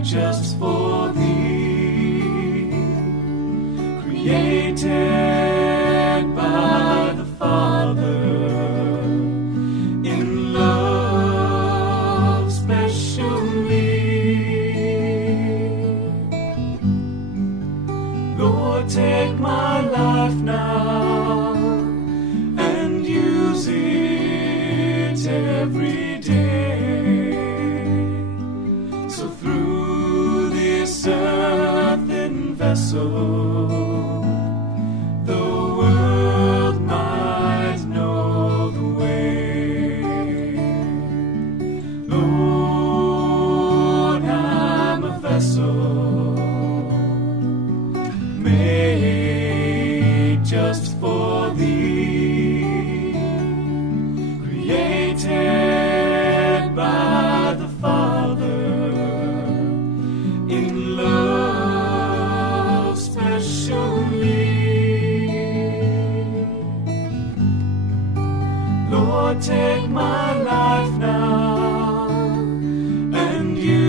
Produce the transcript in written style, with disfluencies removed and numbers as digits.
made just for thee, created by the Father in love specially. Lord, take my life now and use it every day, so through this earthen vessel the world might know the way. Lord, I'm a vessel made just for thee, created by the Father in love specially. Lord, take my life now and use